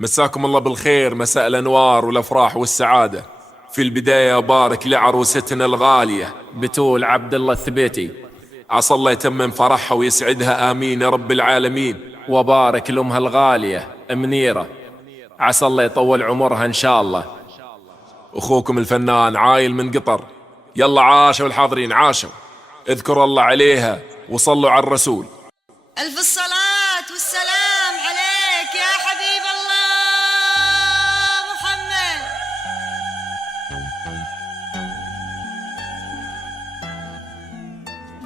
مساكم الله بالخير، مساء الأنوار والأفراح والسعادة. في البداية أبارك لعروستنا الغالية بتول عبد الله الثبيتي، عسى الله يتمم فرحها ويسعدها آمين يا رب العالمين. وبارك لأمها الغالية منيرة، عسى الله يطول عمرها إن شاء الله. أخوكم الفنان عايل من قطر، يلا عاشوا الحاضرين عاشوا، اذكروا الله عليها وصلوا على الرسول. ألف الصلاة والسلام عليك يا حبيب الله محمد.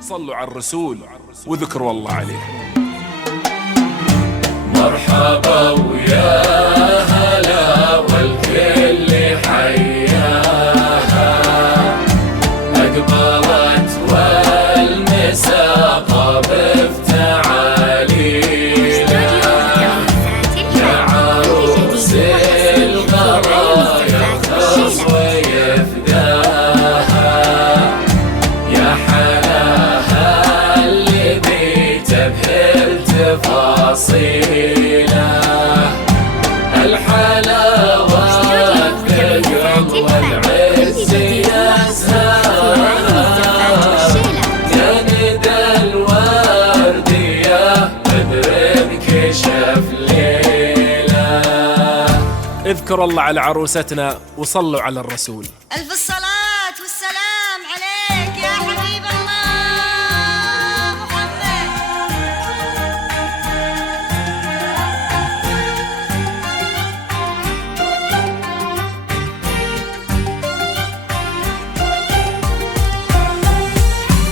صلوا على الرسول وذكروا الله عليه. مرحبا ويا هلا والكل حياها، أقبلت والمساء طاب افتعالينا، يا عروس الغرايا خص ويفداها، يا حلاها اللي بيت بهر تفاصيله، الحلاوات بالقلب والعز يسهرها، يا ندى الوردية بدر انكشف ليله. اذكروا الله على عروستنا وصلوا على الرسول. ألف الصلاة والسلام عليك يا حبيب الله محمد.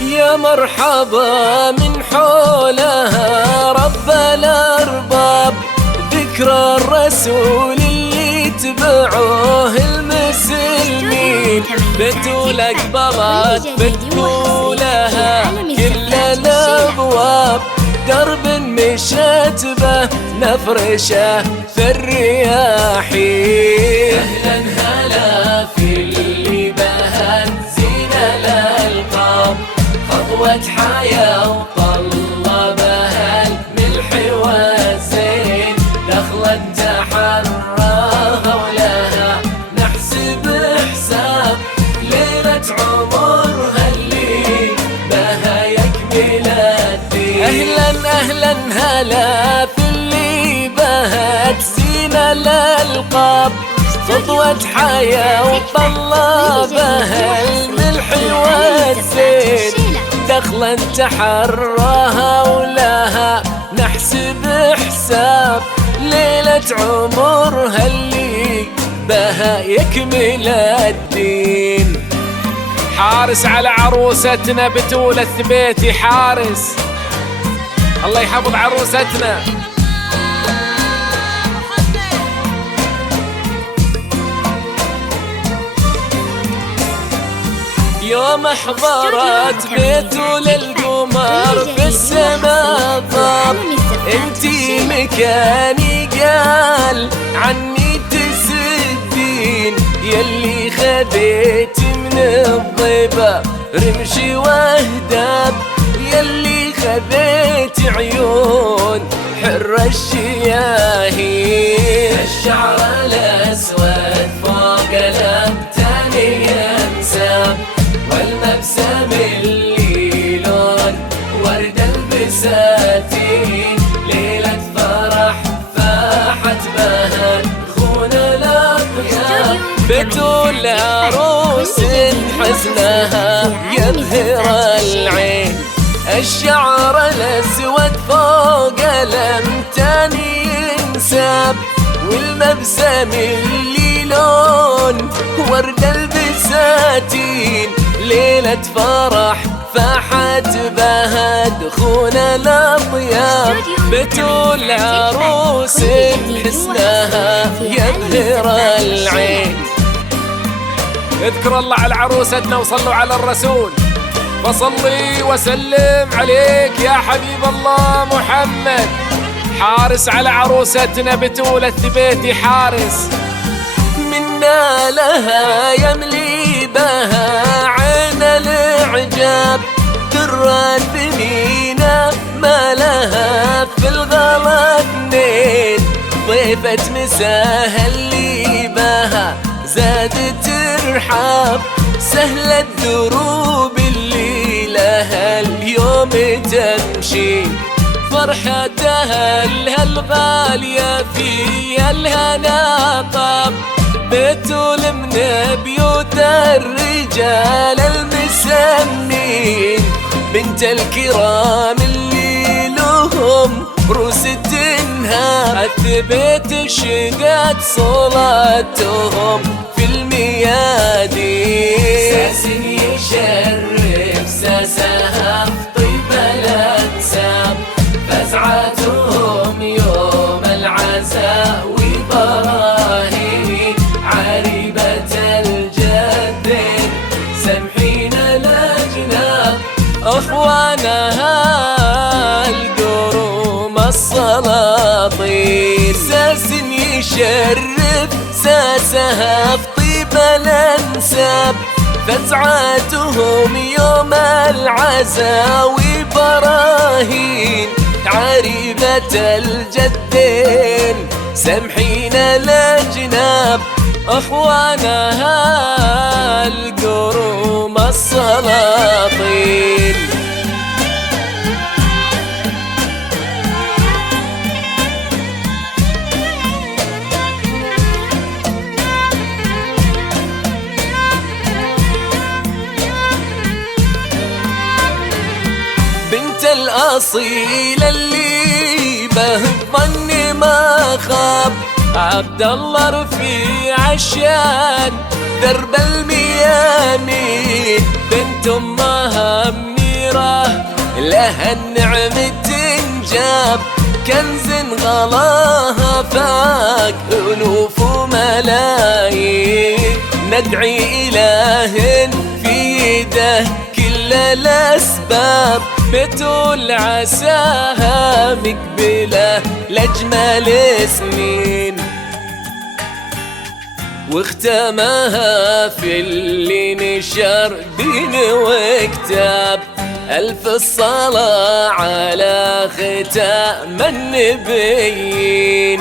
يا مرحبا من حولها رب الأرباب، ذكرى الرسول اللي تبعوه المسلمين، بتول أقبلت بتولها كل الأبواب، درب مشت به نفرشه في الرياحين. أهلا هلا في اللي بهت زين الألقاب، خطوة حياة وطلبها الملح والزين، دخلت تحراها ولها نحسب حساب، ليلة عمرها اللي بها يكمل الدين. أهلا أهلا هلا في اللي بهت زين الألقاب، خطوة حياة وطلبها الملح والزين، دخلا تحراها ولها نحسب حساب، ليلة عمرها اللي بها يكمل الدين. حارس على عروستنا بتول الثبيتي، حارس الله يحفظ عروستنا. يوم حضرت بتول القمر في السماء طاب، انتي مكاني قال عني تسدين، يلي خذيت من الضباب رمشي واهداب، يلي خذيت عيون حر الشياهين، الشعر الاسود فوق الامتاني ينساب، والمبسم اللي لون ورد البساتين، ليلة فرح فاحت بها خون الأطياب، بتول عروس حزنها يبهر العين، الشعر الأسود فوق الأمتان ينساب، والمبسم اللي لون ورد البساتين، ليلة فرح فاحت بها دخون الأطياب، بتول عروس حسنها يبهر العين. اذكروا الله على عروستنا وصلوا على الرسول. فصلي وسلم عليك يا حبيب الله محمد. حارس على عروستنا بتول الثبيتي، حارس منا لها يملي بها عين الإعجاب، درات ثمينة ما لها في الغلا اثنين، ضيفة مساها اللي بها زاد ترحاب، سهلة الدروب اللي لها اليوم تمشي، فرحتها الغالية في الهنا طاب، بتول من بيوت الرجال المسنين، بنت الكرام اللي لهم روس تنهى، أثبت شقات صلاتهم في الميادين. ساس يشرف ساسها طيب الأنساب، فزعتهم يوم العزاء وبراهين، عريبة الجدين سمحين الأجناب، أخوانها القروم السلاطين. ساس يشرف ساسها في طيب الأنساب، فزعتهم يوم العزاء وبراهين، عريبة الجدين سمحين الأجناب، أخوانها القروم السلاطين. بنت الأصيل اللي به الظن ما خاب، عبد الله رفيع الشان درب الميامين، بنت امها منيرة لها النعم تنجاب، كنز غلاها فاق ألوف وملايين، ندعي إله في يده كل الأسباب، بتول عساها مقبلة لأجمل سنين، واختمها في اللي نشر دين وكتاب، ألف الصلاة على ختام النبيين.